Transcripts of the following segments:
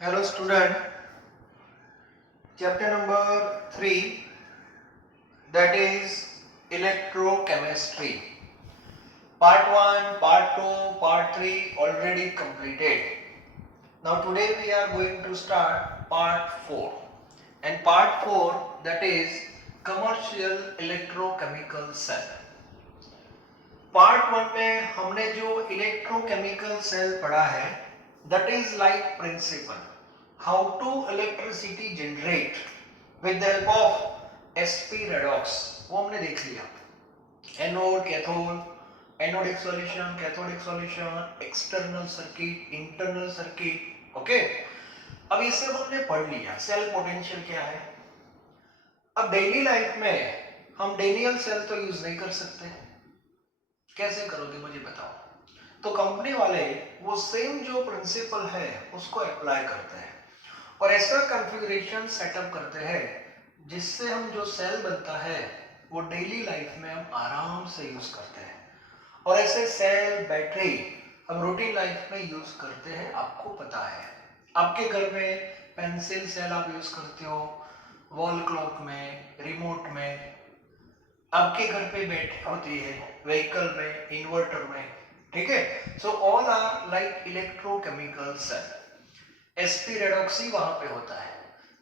Hello student, chapter number 3, that is electrochemistry. Part 1, part 2, part 3 already completed. Now today we are going to start part 4. And part 4, that is commercial electrochemical cell. Part 1 में हमने जो electrochemical cell पढ़ा है, that is like principle how to electricity generate with the help of SP redox, वो हमने देख लिया. Anode, cathode, anodic solution, cathodic solution, external circuit, internal circuit. Okay, अब ये सब हमने पढ़ लिया. सेल पोटेंशियल क्या है. अब डेली लाइफ में हम डेनियल सेल तो यूज नहीं कर सकते. कैसे करोगे मुझे बताओ. तो कंपनी वाले वो सेम जो प्रिंसिपल है उसको अप्लाई करते हैं और ऐसा कॉन्फ़िगरेशन सेटअप करते हैं जिससे हम जो सेल बनता है वो डेली लाइफ में हम आराम से यूज करते हैं. और ऐसे सेल, बैटरी हम रूटीन लाइफ में यूज करते हैं. आपको पता है आपके घर में पेंसिल सेल आप यूज करते हो, वॉल क्लॉक में, रिमोट में, आपके घर पे बैठ होती है, व्हीकल में, इन्वर्टर में. ठीक है. So all are like electrochemical cell. SP redox ही वहां पे होता है.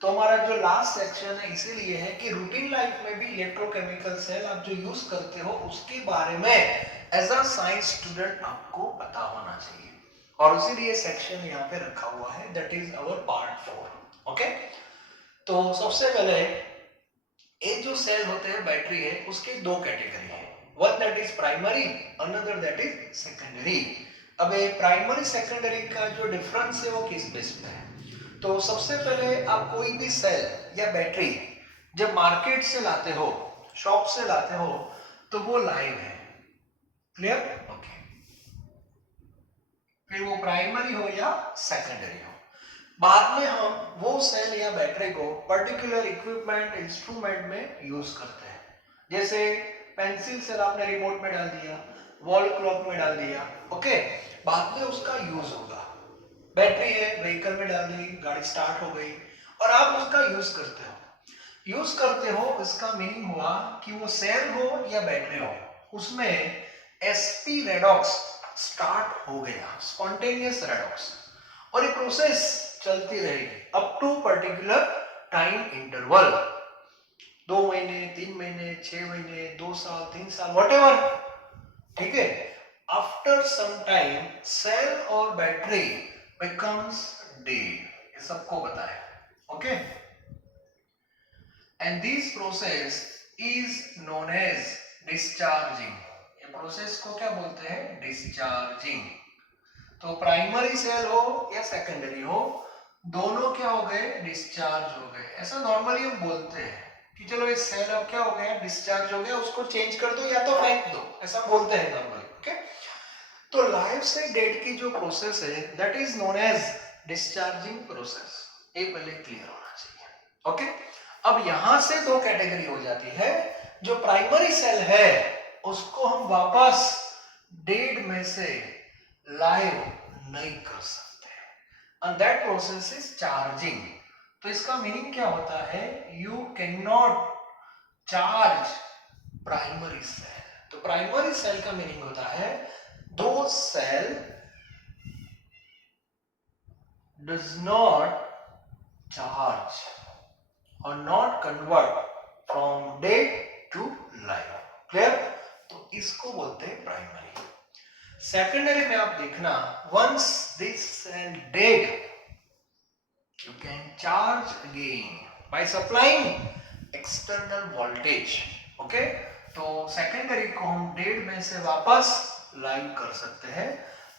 तो हमारा जो लास्ट सेक्शन है इसीलिए है कि रूटीन लाइफ में भी इलेक्ट्रोकेमिकल सेल आप जो यूज करते हो उसके बारे में एज अ साइंस स्टूडेंट आपको पता होना चाहिए. और इसीलिए सेक्शन यहाँ पे रखा हुआ है, that is our part 4. Okay, तो सबसे पहले ये जो सेल होते हैं, बैटरी है, उसके दो कैटेगरी है. One that is primary, another that is secondary. अब ये प्राइमरी सेकेंडरी का जो डिफरेंस है वो किस बेस पे है. तो सबसे पहले आप कोई भी सेल या बैटरी जब मार्केट से लाते हो, शॉप से लाते हो, तो वो लाइव है. क्लियर. ओके. फिर वो प्राइमरी हो या सेकेंडरी हो, बाद में हम वो सेल या बैटरी को पर्टिकुलर इक्विपमेंट, इंस्ट्रूमेंट में यूज करते हैं. जैसे पेंसिल सेल आपने रिमोट में डाल दिया, वॉल क्लॉक में डाल दिया. ओके, बाद में उसका यूज होगा. बैटरी है, व्हीकल में डाल दी, गाड़ी स्टार्ट हो गई और आप उसका यूज करते हो. यूज करते हो इसका मीनिंग हुआ कि वो सेल हो या बैटरी हो, उसमें एसपी रेडॉक्स स्टार्ट हो गया, स्पॉन्टेनियस रेडॉक्स, और ये प्रोसेस चलती रहेगी up to particular time interval. 2 महीने, 3 महीने, 6 महीने, 2 साल, 3 साल, व्हाटएवर. ठीक है. आफ्टर सम टाइम सेल और बैटरी बिकम्स डेड, ये सबको पता है. Okay, and this process is known as discharging. ये प्रोसेस को क्या बोलते हैं, डिस्चार्जिंग. तो प्राइमरी सेल हो या सेकेंडरी हो, दोनों क्या हो गए, डिस्चार्ज हो गए. ऐसा नॉर्मली हम बोलते हैं कि चलो ये सेल अब क्या हो गया, डिस्चार्ज हो गया, उसको चेंज कर दो या तो फेंक दो, ऐसा बोलते हैं नॉर्मली. ओके, तो लाइफ से डेथ की जो प्रोसेस है that is known as discharging process. ये पहले क्लियर होना चाहिए. ओके, अब यहां से दो कैटेगरी हो जाती है. जो प्राइमरी सेल है उसको हम वापस डेड में से लाइव नहीं कर सकते, and that process is charging. तो इसका मीनिंग क्या होता है, you cannot charge primary cell. तो प्राइमरी सेल का मीनिंग होता है those cell does not charge or not convert from dead to live. Clear. तो इसको बोलते हैं प्राइमरी. सेकेंडरी में आप देखना, once this cell dead, you can charge again by supplying external voltage. Okay, तो सेकेंडरी को हम डेड में से वापस लाइव कर सकते हैं,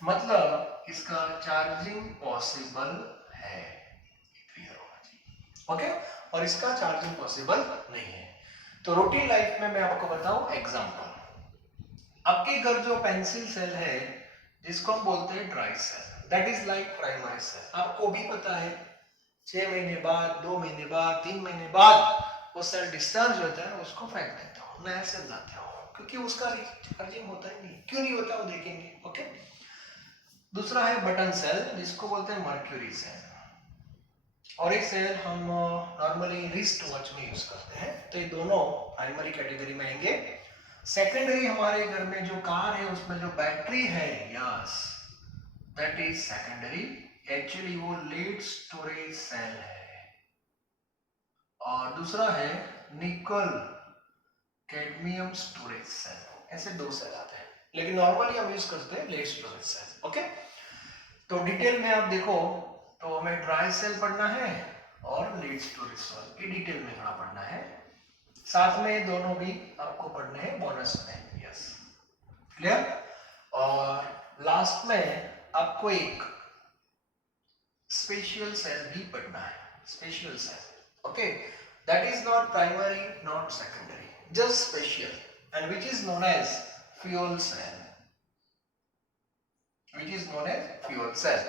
मतलब इसका चार्जिंग पॉसिबल है. क्लियर होना चाहिए. ओके, और इसका चार्जिंग पॉसिबल नहीं है. तो रूटीन लाइफ में मैं आपको बताऊं एग्जांपल. आपके घर जो पेंसिल सेल है जिसको हम बोलते हैं dry cell, that is like primary cell. आपको भी पता है 6 महीने बाद, 2 महीने बाद, 3 महीने बाद वो सेल डिस्चार्ज होता है, उसको फेंक देते हो, नया सेल लाते हो, क्योंकि उसका रिचार्जिंग होता ही नहीं. क्यों नहीं होता वो देखेंगे. ओके, दूसरा है बटन सेल जिसको बोलते हैं मर्क्यूरी सेल. और ये सेल हम नॉर्मली रिस्ट वॉच में यूज करते हैं। तो ये दोनों प्राइमरी कैटेगरी में आएंगे। सेकेंडरी हमारे घर में जो कार है उसमें जो बैटरी है, yes that is secondary. Actually वो लीड स्टोरेज सेल है। और दूसरा है निकल कैडमियम स्टोरेज सेल। ऐसे दो सेल आते हैं, लेकिन नॉर्मली हम यूज करते हैं लीड स्टोरेज सेल। ओके, तो डिटेल में आप देखो तो हमें ड्राई सेल पढ़ना है और लीड स्टोरेज सेल, ये डिटेल में थोड़ा पढ़ना है। साथ में दोनों भी आपको पढ़ने हैं बोनस में। Yes, clear. और लास्ट में आपको एक स्पेशल सेल भी पढ़ना है, special cell. Okay, that is not primary not secondary, just special, and which is known as fuel cell, which is known as fuel cell.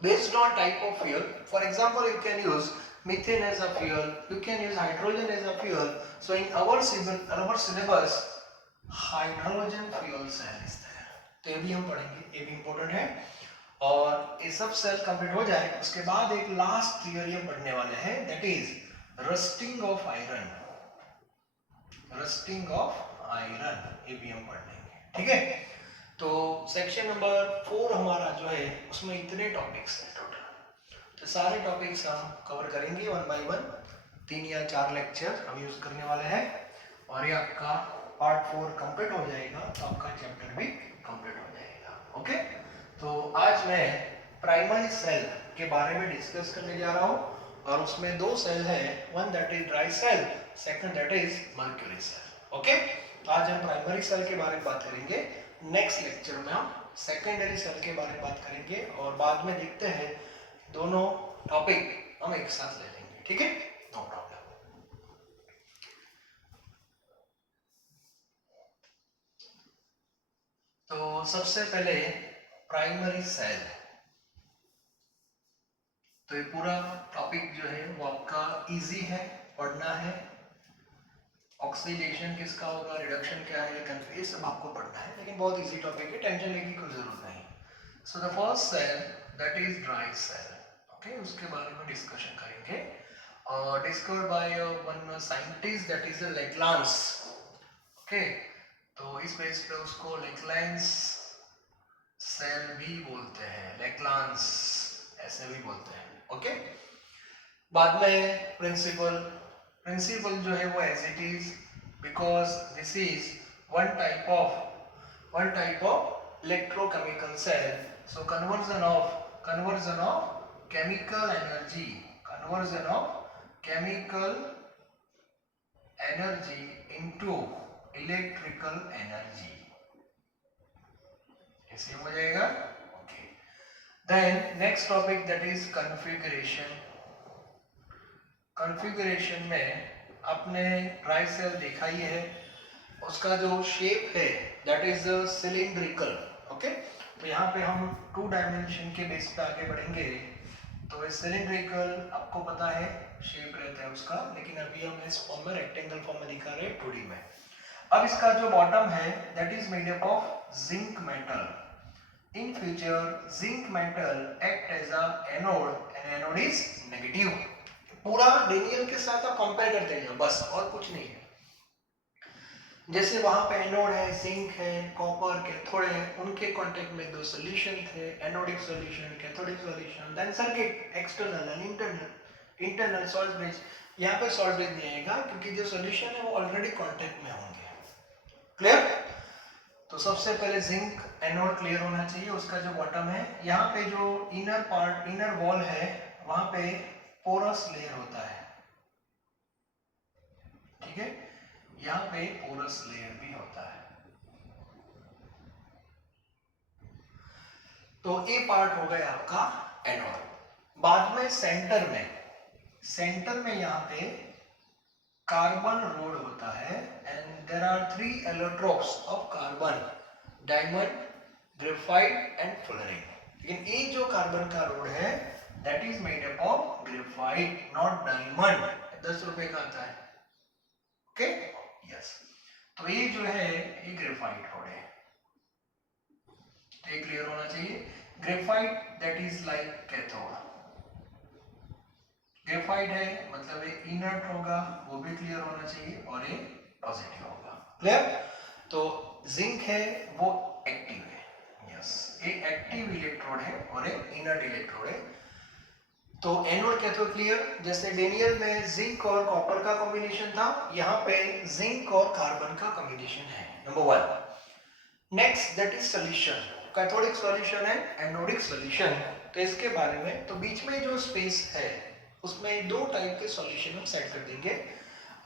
Based on type of fuel, for example, you can use methane as a fuel, you can use hydrogen as a fuel. So in our syllabus hydrogen fuel cell is there, तो ये भी हम पढ़ेंगे, ये भी important है। और ये सब सेल कंप्लीट हो जाए उसके बाद एक लास्ट थियरी हम पढ़ने वाले हैं, that is rusting of iron. Rusting of iron, ये भी हम पढ़ लेंगे, ठीक है। तो सेक्शन नंबर 4 हमारा जो है उसमें इतने टॉपिक्स हैं टोटल, तो सारे टॉपिक्स हम कवर करेंगे वन बाय वन। 3 या 4 लेक्चर हम यूज करने वाले हैं और ये आपका पार्ट 4 कंप्लीट हो जाएगा तो आपका चैप्टर भी कंप्लीट हो जाएगा। ओके, तो आज मैं प्राइमरी सेल के बारे में डिस्कस करने जा रहा हूँ और उसमें दो सेल है, one that is dry cell, second that is mercury cell. Okay, तो आज हम प्राइमरी सेल के बारे में बात करेंगे। नेक्स्ट लेक्चर में हम सेकेंडरी सेल के बारे में बात करेंगे और बाद में देखते हैं दोनों टॉपिक हम एक साथ ले लेंगे, ठीक है, नो प्रॉब्लम। तो सबसे पहले प्राइमरी सेल, तो ये पूरा टॉपिक जो है वो आपका इजी है, पढ़ना है। ऑक्सीडेशन किसका होगा, रिडक्शन क्या है, ये सब आपको पढ़ना है, लेकिन बहुत इजी टॉपिक है, टेंशन लेने की कोई जरूरत नहीं। So the first cell that is dry cell. Okay, उसके बारे में डिस्कशन करेंगे। Discovered by one scientist that is Leclanche. Okay, तो इस बेस पे उसको लेक्लांस सेल भी बोलते हैं, लेक्लांस ऐसे भी बोलते हैं। ओके, बाद में प्रिंसिपल जो है वो as it is, because this is one type of electrochemical cell. So conversion of chemical energy, conversion of chemical energy into electrical energy, ऐसे हो जाएगा। Okay, then next topic that is configuration. Configuration में आपने dry cell देखा ही है, उसका जो shape है दैट इज सिलिंड्रिकल। ओके, तो यहाँ पे हम 2 डायमेंशन के बेस पे आगे बढ़ेंगे। तो सिलिंड्रिकल आपको पता है शेप रहता है उसका, लेकिन अभी हम इस फॉर्म में रेक्टेंगल फॉर्म में दिखा रहे हैं 2D में। अब इसका जो बॉटम है that is made up of zinc metal. In future zinc metal act as a anode and anode is negative. पूरा डेनियल के साथ आप कंपेयर करते हैं बस, और कुछ नहीं है। जैसे वहां पे एनोड है, जिंक है, कॉपर, कैथोड है, उनके कांटेक्ट में दो सॉल्यूशन थे, anodic solution, cathodic solution, then circuit external and internal. Internal salt bridge, यहाँ पे सॉल्ट ब्रिज नहीं आएगा क्योंकि जो सॉल्यूशन है वो ऑलरेडी कांटेक्ट में होंगे। क्लियर? तो सबसे पहले जिंक एनोड क्लियर होना चाहिए। उसका जो बॉटम है, यहाँ पे जो इनर पार्ट, इनर वॉल है, वहां पे पोरस लेयर होता है, ठीक है, यहाँ पे पोरस लेयर भी होता है। तो ये पार्ट हो गया आपका एनोड। बाद में सेंटर में यहाँ पे कार्बन रोड होता है and there are 3 allotropes of carbon, diamond, graphite and fluorine. लेकिन ये जो कार्बन का रोड है that is made up of graphite not diamond. 10 रुपए का आता है। ओके, यस, तो ये जो है ये ग्रेफाइट रोड है, तो ये क्लियर होना चाहिए। Graphite that is like cathode, graphite है मतलब ये इनर्ट होगा, वो भी क्लियर होना चाहिए, और ये पॉजिटिव होगा। क्लियर? तो जिंक है वो एक्टिव है, यस, ये एक्टिव इलेक्ट्रोड है और ये इनर्ट इलेक्ट्रोड है। तो एनोड कैथोड क्लियर। जैसे डेनियल में जिंक और कॉपर का कॉम्बिनेशन था, यहाँ पे जिंक और कार्बन का कॉम्बिनेशन है, number 1। Next that is solution. Cathodic solution है, एनोडिक सॉल्यूशन। तो इसके बारे में, तो बीच में जो स्पेस है उसमें दो टाइप के सॉल्यूशन हम सेट कर देंगे,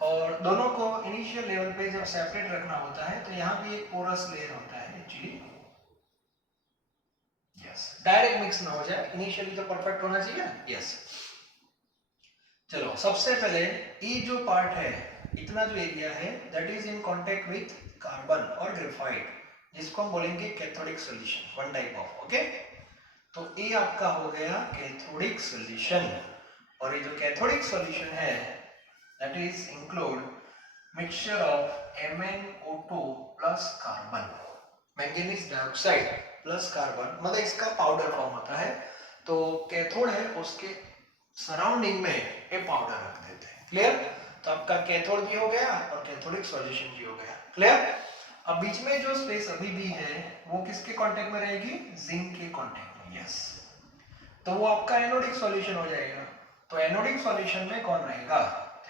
और दोनों को इनिशियल लेवल पे जब सेपरेट रखना होता है तो यहाँ भी एक पोरस लेयर होता है एक्चुअली, यस, डायरेक्ट मिक्स ना हो जाए, इनिशियली तो परफेक्ट होना चाहिए ना, यस। चलो सबसे पहले ये जो पार्ट है, इतना जो एरिया है, that is in contact with carbon और ग्रेफाइट, जिसको हम बोलेंगे cathodic solution, one type of, okay. तो ये आपका हो गया कैथोडिक सॉल्यूशन, और ये जो कैथोडिक सॉल्यूशन है that is include mixture of MnO2 plus carbon, manganese dioxide plus carbon, मतलब इसका पाउडर फॉर्म होता है। तो कैथोड है उसके सराउंडिंग में ये पाउडर रख देते हैं, क्लियर? तो आपका कैथोड भी हो गया और कैथोडिक सॉल्यूशन भी हो गया, क्लियर? अब बीच में जो स्पेस अभी भी है वो किसके कांटेक्ट में रहेगी? जिंक के कांटेक्ट में, यस। तो वो आपका एनोडिक सॉल्यूशन हो जाएगा। तो एनोडिक सॉल्यूशन में कौन रहेगा?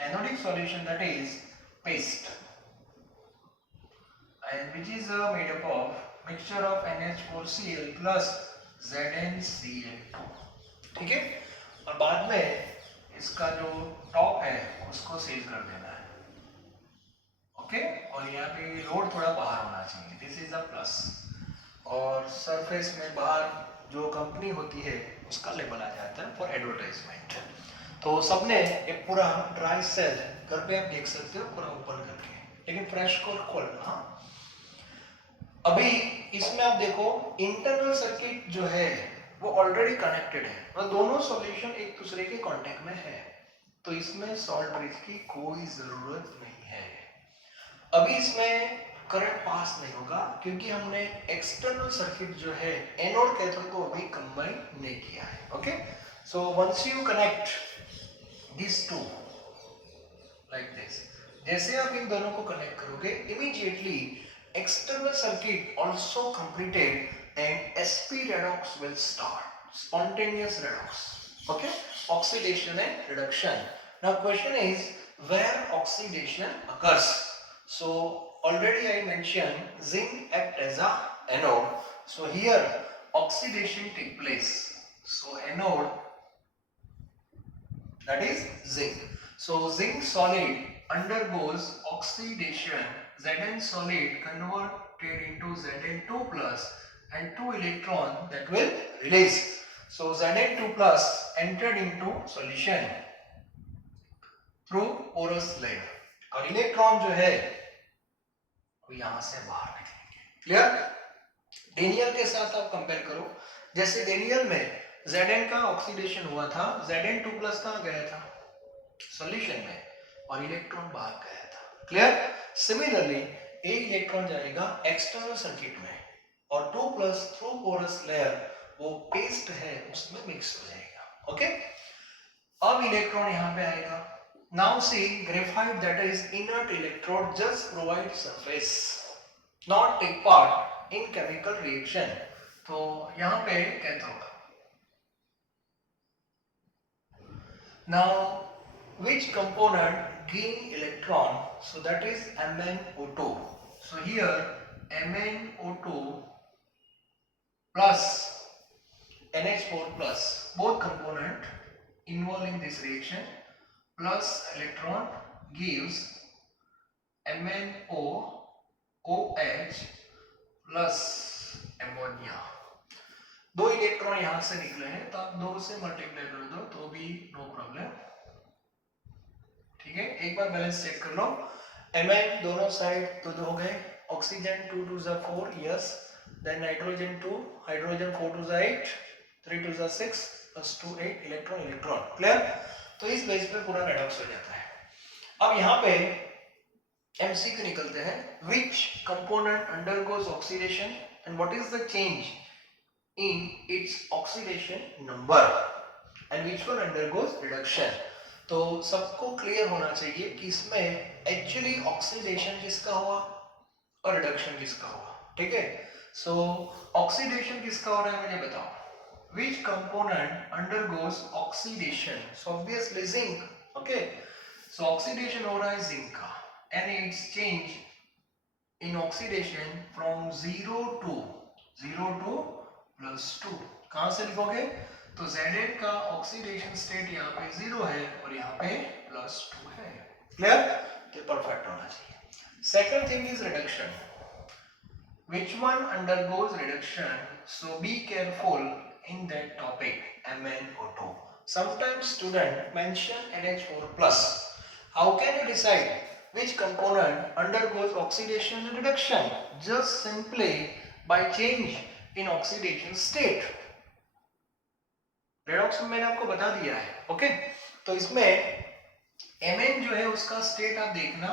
Anodic solution that is paste, and which is made up of mixture of NH4Cl plus ZnCl2, ठीक है। और बाद में इसका जो टॉप है उसको सील कर देना है, ओके। और यहाँ पे लोड थोड़ा बाहर होना चाहिए, दिस इज अ प्लस। और सरफेस में बाहर जो कंपनी होती है उसका लेबल आ जाता है फॉर एडवर्टाइजमेंट। तो सबने एक पूरा ड्राई सेल घर पे आप देख सकते हो पूरा ओपन करके, लेकिन फ्रेश को खोलना। अभी इसमें आप देखो इंटरनल सर्किट जो है वो ऑलरेडी कनेक्टेड है, मतलब दोनों सॉल्यूशन एक दूसरे के कांटेक्ट में है, तो इसमें सॉल्ट ब्रिज की कोई जरूरत नहीं है। अभी इसमें करंट पास नहीं होगा क्योंकि हमने एक्सटर्नल सर्किट जो है एनोड कैथोड को अभी कंबाइन नहीं किया है, okay. So once you connect this to like this, जैसे आप इन दोनों को कनेक्ट करोगे immediately external circuit also completed and sp redox will start, spontaneous redox, okay, oxidation and reduction. Now question is where oxidation occurs. So already I mentioned zinc act as a anode, so here oxidation take place. So anode that is zinc. So zinc solid undergoes oxidation, Zn solid converted into Zn2 plus and 2 electron that will release. So Zn2 plus entered into solution through porous layer, और electron जो है वो यहां से बाहर निकलेंगे, clear? Daniel के साथ आप कंपेयर करो, जैसे डेनियल में Zn का ऑक्सीडेशन हुआ था, Zn2 प्लस कहां गया था? सॉल्यूशन में, और इलेक्ट्रॉन बाहर गया था, क्लियर? सिमिलरली एक इलेक्ट्रॉन जाएगा एक्सटर्नल सर्किट में और 2 प्लस थ्रू पोरस लेयर वो पेस्ट है उसमें मिक्स हो जाएगा, ओके। अब इलेक्ट्रॉन यहां पे आएगा। Now see graphite that is inert electrode just provide surface, not take part in chemical reaction. तो यहां पे cathode. Now which component gain electron? So that is MnO2. So here MnO2 plus NH4 plus, both component involved in this reaction plus electron gives MnOOH plus ammonia. दो electron यहां से निकले हैं तो आप दो से मल्टीप्लाई कर दो तो भी नो प्रॉब्लम, ठीक है। एक बार बैलेंस चेक कर लो, Mn दोनों साइड तो दो हो गए, ऑक्सीजन 2 2 जा 4, यस, देन नाइट्रोजन 2, हाइड्रोजन 4 2 जा 8, 3 2 जा 6 प्लस 2 8 इलेक्ट्रॉन इलेक्ट्रॉन, क्लियर? तो इस बेस पे पूरा रेडॉक्स हो जाता है। अब यहाँ पे MCQ निकलते हैं, which component undergoes oxidation and what is the change in its oxidation number and which one undergoes reduction. तो सबको क्लियर होना चाहिए कि इसमें एक्चुअली ऑक्सीडेशन किसका हुआ और रिडक्शन किसका हुआ, ठीक है। सो ऑक्सीडेशन किसका हो रहा है मुझे बताओ, which component undergoes oxidation? So obviously zinc, okay, so oxidation हो रहा है zinc का and its change in oxidation from 0 to +2, कहां से लिखोगे, तो Zn का ऑक्सीडेशन स्टेट यहाँ पे 0 है और यहाँ पे +2 है, क्लियर, तो परफेक्ट होना चाहिए। Second thing is reduction, which one undergoes reduction, so be careful in that topic, MnO2. Sometimes student mention NH4 plus. How can you decide which component undergoes oxidation and reduction? Just simply by change in oxidation state. Redox में मैंने आपको बता दिया है, okay. तो इसमें Mn जो है उसका स्टेट आप देखना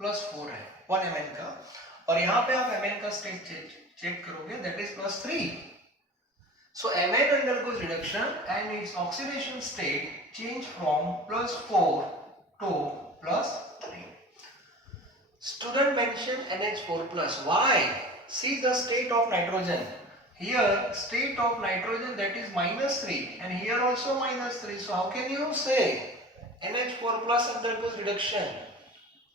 +4 है 1 Mn का, और यहाँ पे आप Mn का स्टेट चेक करोगे that is +3. So Mn undergoes reduction and its oxidation state change from +4 to +3. Student mentioned NH4 plus. Why? See the state of nitrogen. Here state of nitrogen that is -3 and here also -3. So how can you say NH4 plus undergoes reduction?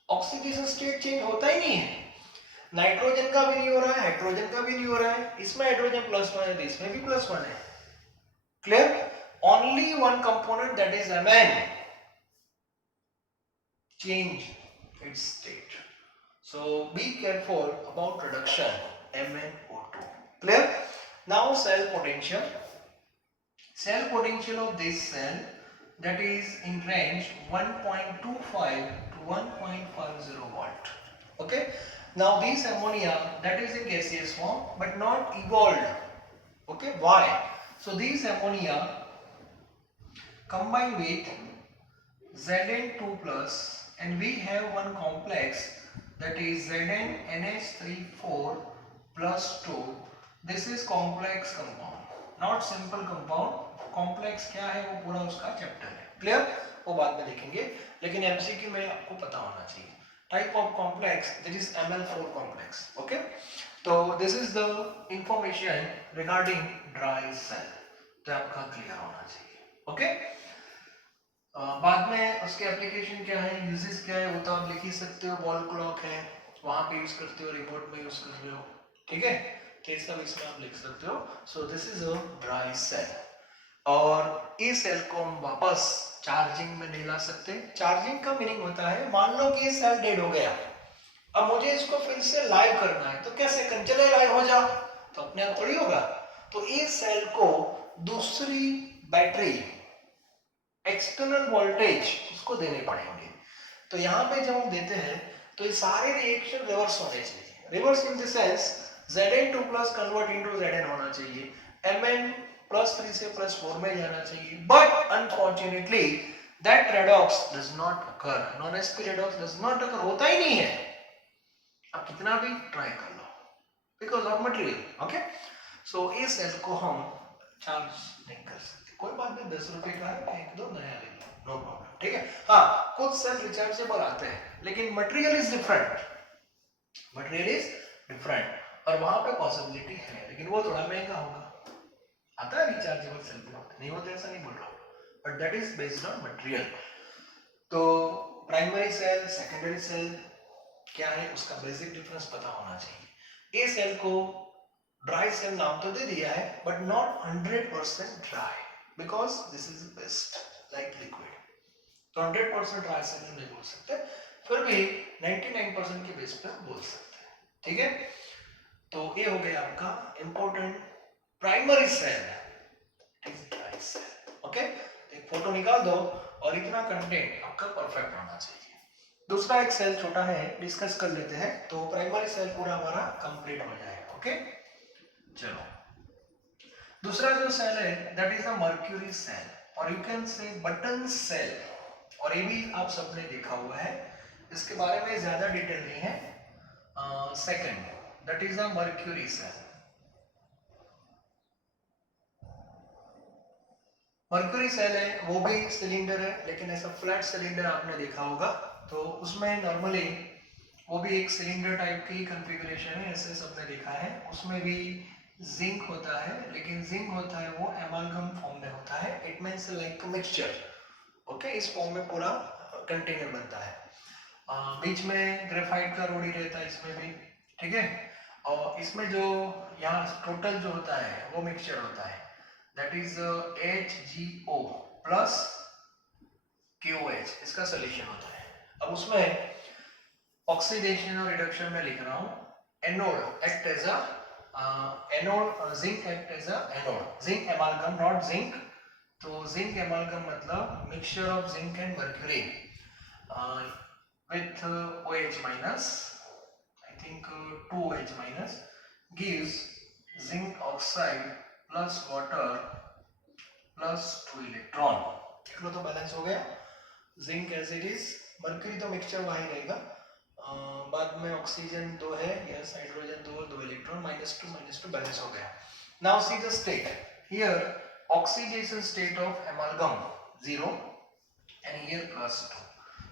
Oxidation state change होता ही नहीं है, nitrogen का भी नहीं हो रहा है, hydrogen का भी नहीं हो रहा है, इसमें हाइड्रोजन +1 है, इसमें भी +1 है, clear. Only one component that is Mn change its state, so be careful about reduction MnO2, clear. Now cell potential of this cell that is in range 1.25 to 1.50 volt, okay. Now this ammonia that is in gaseous form but not evolved, okay. Why? So these ammonia combine with Zn2 plus and we have one complex that is ZnNH34 plus 2. This is complex compound, not simple compound. Complex क्या है वो पूरा उसका chapter है, clear, वो बाद में देखेंगे, लेकिन एमसीक्यू में आपको पता होना चाहिए। Type of complex that is Ml4 complex, okay. तो this is the information regarding dry cell, तो आपका क्लियर होना चाहिए, ओके। बाद में उसके एप्लीकेशन क्या है, यूजेस क्या है, वो तो आप लिख ही सकते हो, वॉल क्लॉक है वहां पे यूज करते हो, रिपोर्ट में यूज कर रहे हो, ठीक है, तो ये सब इसमें आप लिख सकते हो। So this is a dry cell, और इस सेल को हम वापस चार्जिंग में नहीं ला सकते। चार्जिंग का मीनिंग होता है, मान लो कि ये सेल डेड हो गया, अब मुझे इसको फिर से लाइव करना है, तो कैसे कर, चले लाइव हो जा, तो अपने आप थोड़ी होगा, तो इस सेल को दूसरी बैटरी एक्सटर्नल वोल्टेज उसको देने पड़ेंगे। तो यहाँ पे जब हम देते हैं तो ये सारे रिएक्शन रिवर्स होने चाहिए, reverse in the sense Zn2 plus convert into Zn होना चाहिए, Mn +3 से +4 में जाना चाहिए, but unfortunately that redox does not occur, non SP redox does not occur, होता ही नहीं है, आप कितना भी ट्राई कर लो, बिकॉज ऑफ मटेरियल, ओके। सो इस सेल को हम चार्ज नहीं कर सकते, कोई बात नहीं, 10 रुपए का है, एक दो नया ले लो, नो प्रॉब्लम, ठीक है। हाँ, कुछ सेल रिचार्जेबल आते हैं, लेकिन material is different, material is different, और वहां पे पॉसिबिलिटी है, लेकिन वो थोड़ा महंगा होगा। आता है रिचार्जेबल सेल नहीं होते, ऐसा नहीं बोल रहा, but that is based on material. तो प्राइमरी सेल, सेकेंडरी सेल क्या है, उसका बेसिक डिफरेंस पता होना चाहिए। ए सेल को ड्राई सेल नाम तो दे दिया है, but not 100% dry, because this is best like liquid, तो 100% ड्राई सेल नहीं बोल सकते, फिर भी 99% के बेस पर बोल सकते हैं, ठीक है। तो ये हो गया आपका important primary cell, dry cell, okay. एक फोटो निकाल दो और इतना कंटेंट आपका परफेक्ट होना चाहिए। दूसरा एक सेल छोटा है, डिस्कस कर लेते हैं, तो प्राइमरी सेल पूरा हमारा कंप्लीट हो जाएगा, ओके। चलो, दूसरा जो सेल है that is a mercury cell, और you can say button cell, और ये भी आप सबने देखा हुआ है, इसके बारे में ज्यादा डिटेल नहीं है। Second that is a mercury cell, mercury cell है वो भी सिलेंडर है, लेकिन ऐसा फ्लैट सिलेंडर आपने देखा होगा, तो उसमें नॉर्मली वो भी एक सिलेंडर टाइप की कॉन्फ़िगरेशन है, ऐसे सबने देखा है। उसमें भी जिंक होता है, लेकिन जिंक होता है वो एमालगम फॉर्म में होता है, it means like mixture. Okay, इस फॉर्म में पूरा कंटेनर बनता है। बीच में ग्रेफाइट का रोडी रहता है इसमें भी, ठीक है। और इसमें जो यहाँ टोटल जो होता है वो मिक्सचर होता है, that is HgO plus KOH, इसका सोल्यूशन होता है। अब उसमें ऑक्सीडेशन और रिडक्शन में लिख रहा हूँ, anode act as a anode, zinc act as a anode, zinc amalgam not zinc. तो जिंक एमालगम मतलब mixture of zinc and mercury with OH minus, I think 2 OH minus gives zinc oxide plus water plus 2 electron। देख लो तो balance हो गया, zinc as it is, mercury तो mixture वही रहेगा, बाद में ऑक्सीजन 2 है, यस हाइड्रोजन 2 और 2 इलेक्ट्रॉन, -2 बैलेंस हो गया। Now see the state here, oxidation state of एमालगम 0 and here +2।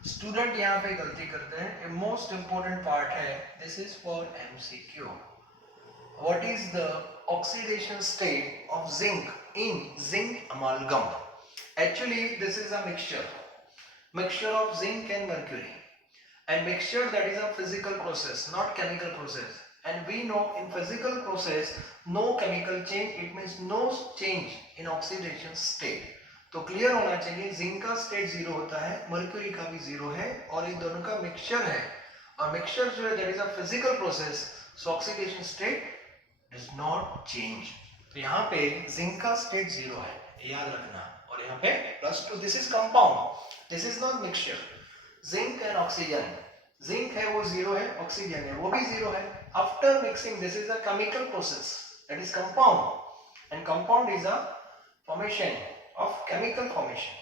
Student यहाँ पे गलती करते हैं, मोस्ट इंपोर्टेंट पार्ट है, this is for MCQ। What is the oxidation state of zinc in zinc अमालगम? Actually this is a mixture of zinc and mercury, and mixture that is a physical process, not chemical process, and we know in physical process no chemical change, it means no change in oxidation state। तो clear होना चाहिए, zinc का state 0 होता है, mercury का भी 0 है, और इन दोनों का मिक्सचर है, और मिक्सचर जो है that is a physical process, so oxidation state does not change. तो यहाँ पे जिंक का स्टेट 0 है, याद रखना, और यहाँ पे +2, this is compound, this is not mixture. Zinc and oxygen, zinc है वो 0 है, ऑक्सीजन है वो भी 0 है। After mixing this is a chemical process, that is compound, and compound is a formation of chemical formation,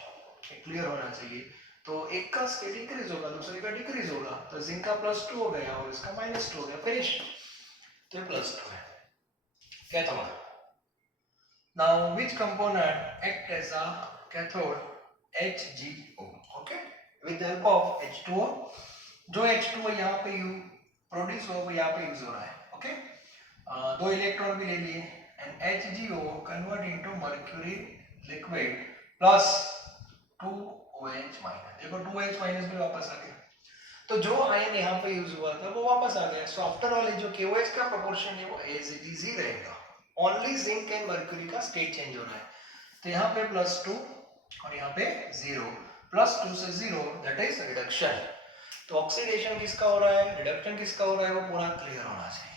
clear होना चाहिए। तो एक का स्टेट इंक्रीज होगा, दूसरे का डिक्रीज होगा, तो जिंक का +2 हो गया और इसका -2 हो गया, फिनिश। तो +2 है, क्या था? Now which component act as a cathode? HgO, okay, with the help of H2O। जो H2O यहाँ पे प्रोड्यूस हो, वो यहाँ पे यूज हो रहा है, ओके। 2 इलेक्ट्रॉन भी ले लिए, and HgO convert into mercury liquid plus 2OH minus, देखो 2OH माइनस भी वापस आ गया, तो जो आयन यहाँ पे यूज हुआ था वो वापस आ गया। सो आफ्टर ऑल जो KOH का प्रोपोर्शन है वो एज इट इज ही रहेगा, ओनली जिंक एंड मर्क्यूरी का स्टेट चेंज हो रहा है। तो यहाँ पे +2 और यहाँ पे 0, +2 से 0 दैट इज रिडक्शन। तो ऑक्सीडेशन किसका हो रहा है, रिडक्शन किसका हो रहा है, वो पूरा क्लियर होना चाहिए।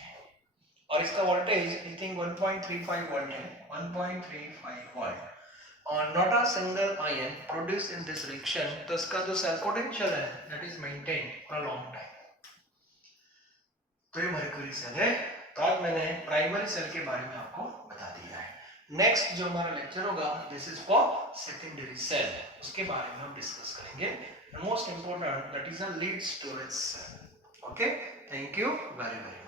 और इसका वोल्टेज आई थिंक 1.35 वोल्ट है, 1.35 वोल्ट, और not a single ion produce in this reaction, तो इसका जो सेल पोटेंशियल है that is maintain for a long time. तो ये मर्क्यूरी सेल है। तो आज मैंने प्राइमरी सेल के बारे में आपको बता दिया है। नेक्स्ट जो हमारा लेक्चर होगा, this is for secondary cell, उसके बारे में हम डिस्कस करेंगे। Most important that is a lead storage cell. Okay, thank you very very much.